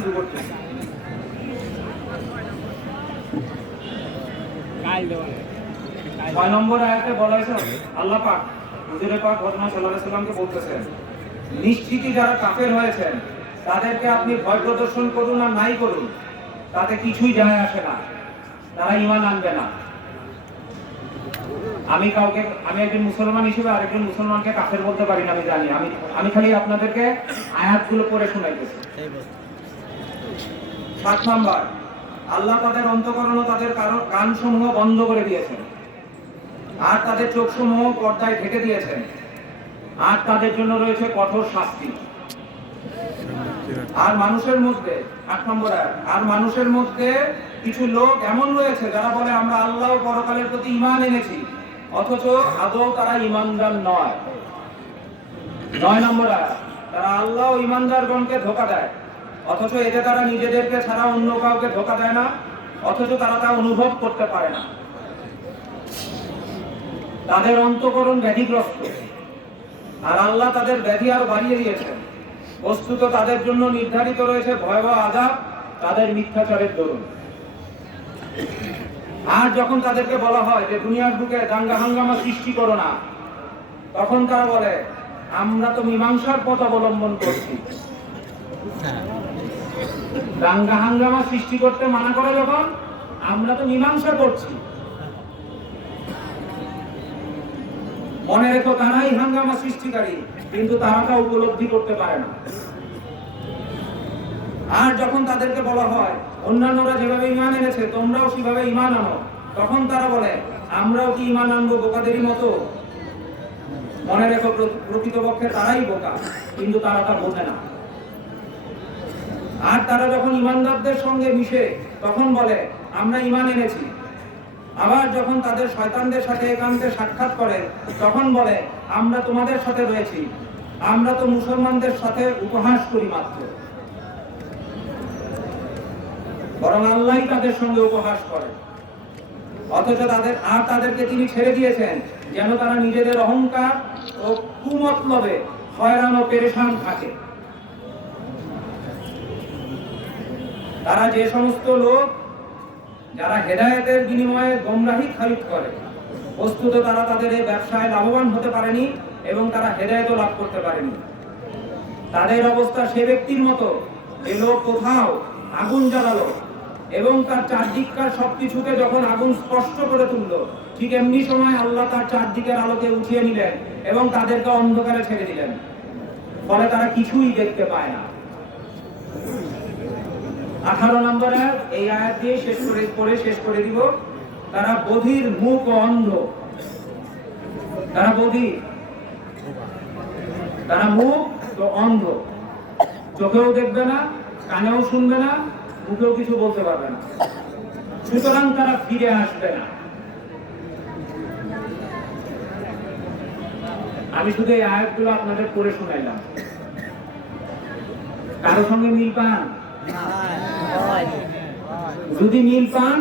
শুরু করতেছি। 6 নম্বর আয়াতে বলা হয়েছে, আল্লাহ পাক হুজুরে পাক হযরত সাল্লাল্লাহু আলাইহি সাল্লামকে বলতেছেন, নিশ্চিতই যারা কাফের হয়েছেন তাদেরকে আপনি ভয় প্রদর্শন করুন আর নাই করুন, তাতে কিছুই যায় আসে না, তারা ঈমান আনবে না। আমি একজন মুসলমান হিসেবে আরেকজন মুসলমানকে কাফের বলতে পারি না, আমি জানি। আমি খালি আপনাদেরকে আয়াতগুলো পড়ে শোনাইতেছি। 7 নাম্বার, আল্লাহ তাদের অন্তঃকরণ ও তাদের কানসমূহ বন্ধ করে দিয়েছেন, আর তাদের চোখসমূহ পর্দায় ঢেকে দিয়েছেন, আর তাদের জন্য রয়েছে কঠোর শাস্তি। আর মানুষের মধ্যে 8 নম্বর আয়াত, আর মানুষের মধ্যে কিছু লোক এমন রয়েছে যারা বলে আমরা আল্লাহ ও পরকালের প্রতি ঈমান এনেছি, অথচ আদৌ তারা ঈমানদার নয়। 9 নম্বর আয়াত, তারা আল্লাহ ও ঈমানদারগণকে ধোঁকা দেয়, অথচ এতে তারা নিজেদেরকে ছাড়া অন্য কাউকে ধোঁকা দেয় না, অথচ তারা তা অনুভব করতে পারে না। তাদের অন্তঃকরণ ব্যাধিগ্রস্ত, আর আল্লাহ তাদের ব্যাধি আরো বাড়িয়ে দিয়েছেন। বস্তুত তাদের জন্য নির্ধারিত রয়েছে ভয়াবহ আযাব, তাদের মিথ্যাচারের দরুন। আর যখন তাদেরকে বলা হয় যে দুনিয়ার বুকে দাঙ্গা হাঙ্গামা সৃষ্টি করো না, তখন তারা বলে আমরা তো মীমাংসার পথ অবলম্বন করছি। দাঙ্গা হাঙ্গামা সৃষ্টি করতে মানা করে যখন, আমরা তো মীমাংসা করছি। মনে রেখো, তারাই হাঙ্গামা সৃষ্টিকারী, কিন্তু তারা তা উপলব্ধি করতে পারে না। আর যখন তাদেরকে বলা হয় অন্যান্যরা যেভাবে ঈমান এনেছে তোমরাও সেভাবে ঈমান আনো, তখন তারা বলে আমরাও কি ঈমান আনবো বোকাদেরই মতো। মনে রেখো, প্রকৃতপক্ষে তারাই বোকা, কিন্তু তারা তা বোঝে না। আর তারা যখন ঈমানদারদের সঙ্গে মিশে তখন বলে আমরা ঈমান এনেছি। আবার যখন তাদের শয়তানদের সাথে একান্তে সাক্ষাৎ করে তখন বলে আমরা তোমাদের সাথে রয়েছি, আমরা তো মুসলমানদের সাথে উপহাস করি মাত্র। বরং আল্লাহই তাদের সঙ্গে উপহাস করে, অথচ তাদেরকে তিনি ছেড়ে দিয়েছেন যেন তারা নিজেদের অহংকার ও কুমতলবে হয়রান ও পেরেশান থাকে। তারা যে সমস্ত লোক যারা হেদায়েতের বিনিময়ে গোমরাহি খরিদ করে, বস্তুত তারা তাদের এই ব্যবসায় লাভবান হতে পারেনি এবং তারা হেদায়েতও লাভ করতে পারেনি। তাদের অবস্থা সে ব্যক্তির মতো যে লোক কোথাও আগুন জ্বালালো এবং তার চারদিককার সবকিছুকে যখন আগুন স্পষ্ট করে তুললো, ঠিক এমনি সময় আল্লাহ তার চারদিকের আলোকে উঠিয়ে নিলেন এবং তাদেরকে অন্ধকারে ছেড়ে দিলেন, ফলে তারা কিছুই দেখতে পায় না। 18 নম্বর আয়াত, এই আয়াত দিয়ে শেষ করে দিব। তারা বধির, মুখ ও অন্ধ। তারা বধির, তারা মুখ তো অন্ধ, চোখেও দেখবে না, কানেও শুনবে না, মুখেও কিছু বলতে পারবে না, সুতরাং তারা ফিরে আসবে না। আমি শুধু এই আয়াতগুলো আপনাদের পড়ে শোনাইলাম। কারো সঙ্গে মিল পান? যদি মিল পান